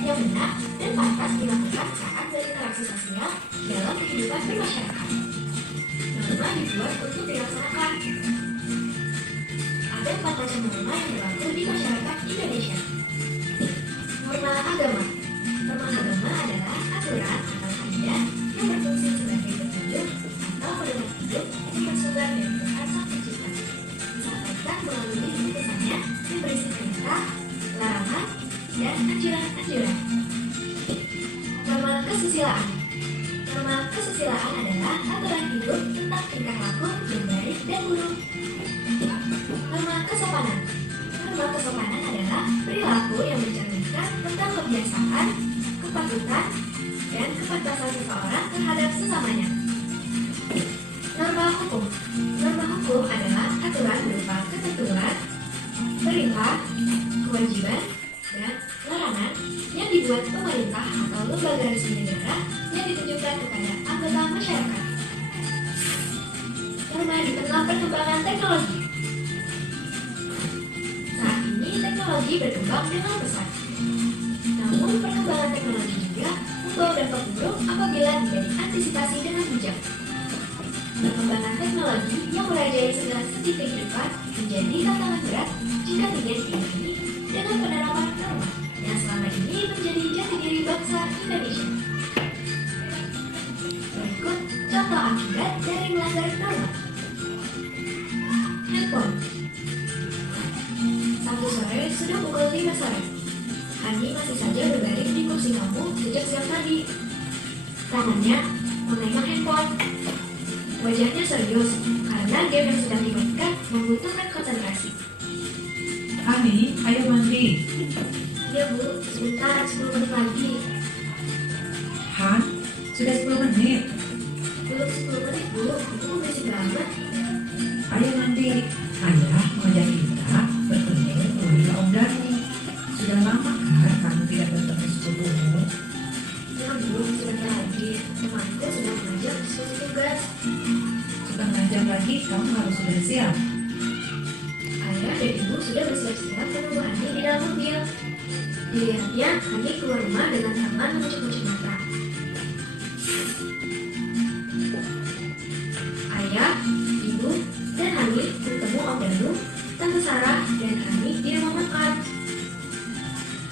yang benar dan pantas dilakukan saat berinteraksi sosial dalam kehidupan bermasyarakat. Norma dibuat untuk dilaksanakan. Ada 4 macam norma yang berlaku di masyarakat Indonesia. Norma agama. Norma agama adalah aturan atau kaidah yang berfungsi sebagai petunjuk atau pedoman hidup yang bersumber dari Tuhan Sang Pencipta. Disampaikan melalui putusannya yang berisi perintah, larangan, dan anjuran-anjuran. Norma kesusilaan. Norma kesusilaan adalah aturan hidup tentang tingkah laku yang baik dan buruk. Norma kesopanan. Norma kesopanan adalah perilaku yang mencerminkan tentang kebiasaan, kepatutan, dan kepantasan seseorang terhadap sesamanya. Norma hukum. Norma hukum adalah aturan berupa ketentuan, perintah, kewajiban, dan larangan yang dibuat pemerintah atau lembaga resmi negara yang ditujukan kepada anggota masyarakat. Norma di tengah perkembangan teknologi. Saat ini teknologi berkembang dengan pesat. Namun perkembangan teknologi juga membawa dampak buruk apabila tidak diantisipasi dengan bijak. Perkembangan teknologi yang merajai segala segi kehidupan menjadi tantangan berat jika tidak diimbangi dengan penerapan norma yang selama ini menjadi jati diri bangsa Indonesia. Berikut contoh akibat dari melanggar norma. Handphone. Sabtu sore sudah pukul 5 sore. Hani masih saja berbaring di kursi kamu sejak siang tadi. Tangannya memegang handphone. Wajahnya serius karena game yang sedang dimainkan membutuhkan konsentrasi. Hani, ayo mandi. Ya Bu, sebentar 10 menit lagi. Han, sudah 10 menit. Belum 10 menit Bu, itu berisik banget. Ayo mandi. Ayah mengajak kita bertemu melalui Om Dani. Sudah lama kan kamu tidak bertemu sepupumu? Ya Bu, sebentar lagi. Temanku sedang mengajar diskusi tugas. Setengah jam lagi kamu harus sudah siap. Ayah dan Ibu sudah bersiap-siap menunggu Hani di dalam mobil. Dilihatnya, Hani keluar rumah dengan tangan mengucuk-ucuk mata. Ayah, Ibu, dan Hani bertemu Om Danu, Tante Sarah, dan Hani di rumah makan.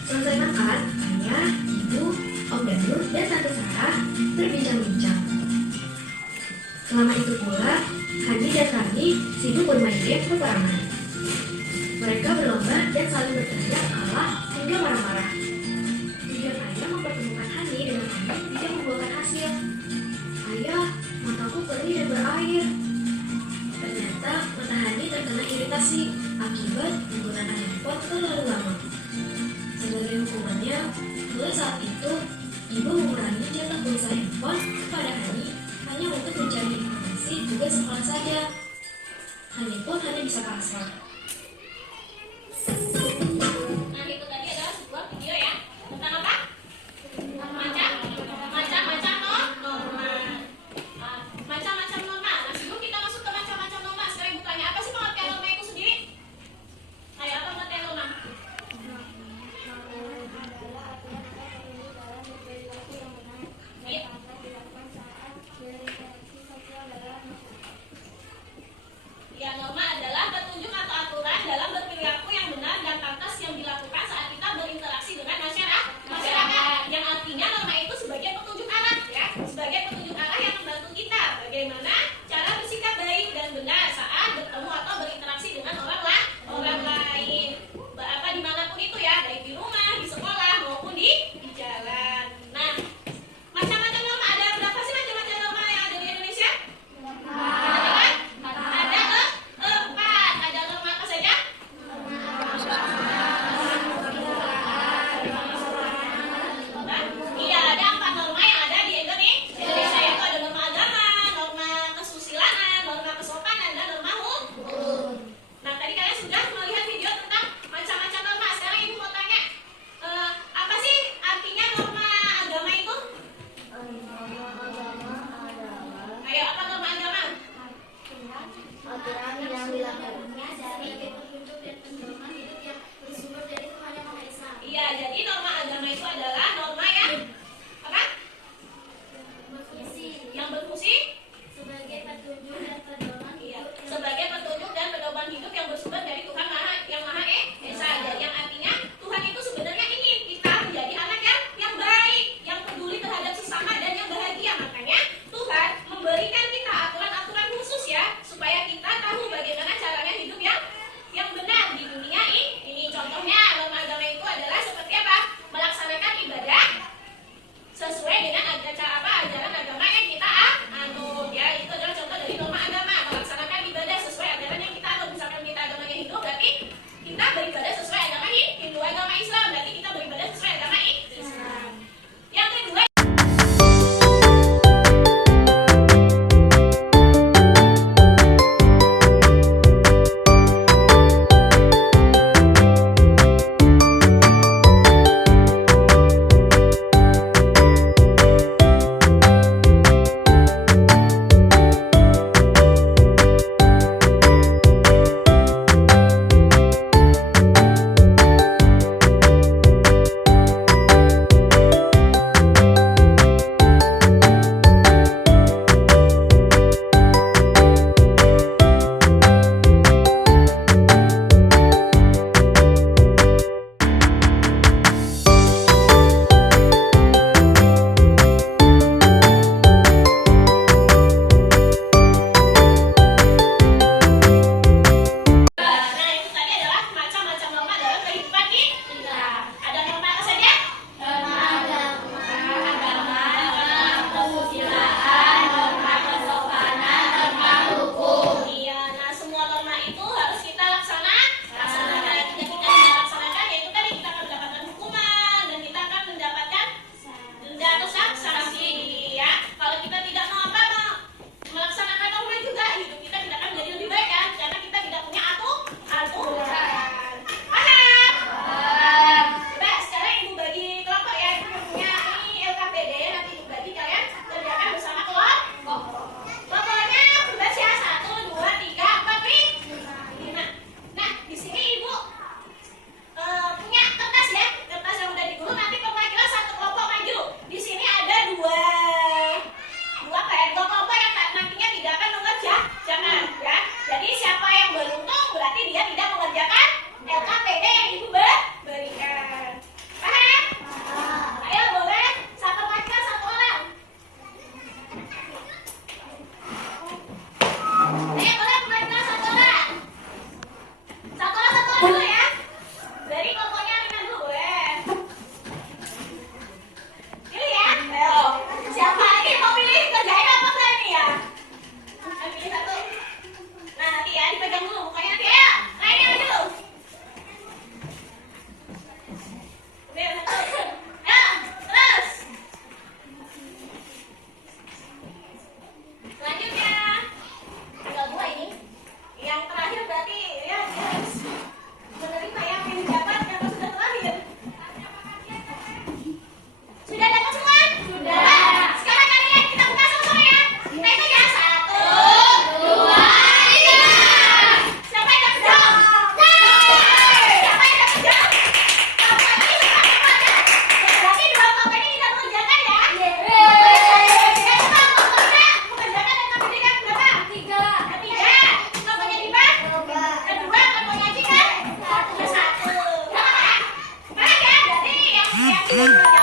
Selesai makan, Ayah, Ibu, Om Danu, dan Tante Sarah berbincang-bincang. Selama itu pula, Hani dan Kami sibuk bermain game peperangan. Mereka berlomba dan saling berteriak kalah hingga marah-marah. Tujuan Ayah mempertemukan Hani dengan Hani tidak membuahkan hasil. Ayah, mataku perih dan berair. Ternyata mata Hani terkena iritasi akibat penggunaan handphone terlalu lama. Sebagai hukumannya, mulai saat itu, Ibu mengurangi jatah pulsa handphone kepada Hani hanya untuk mencari informasi tugas sekolah saja. Hani pun hanya bisa pasrah. Nah, itu tadi adalah sebuah video ya. Tentang apa? Macam-macam norma. Macam-macam norma. Nah, sebelum kita masuk ke macam-macam norma, sekarang ibu tanya, apa sih pengertian norma itu sendiri? Ayo, apa pengertian norma? Ya, norma adalah petunjuk atau tinggal belajar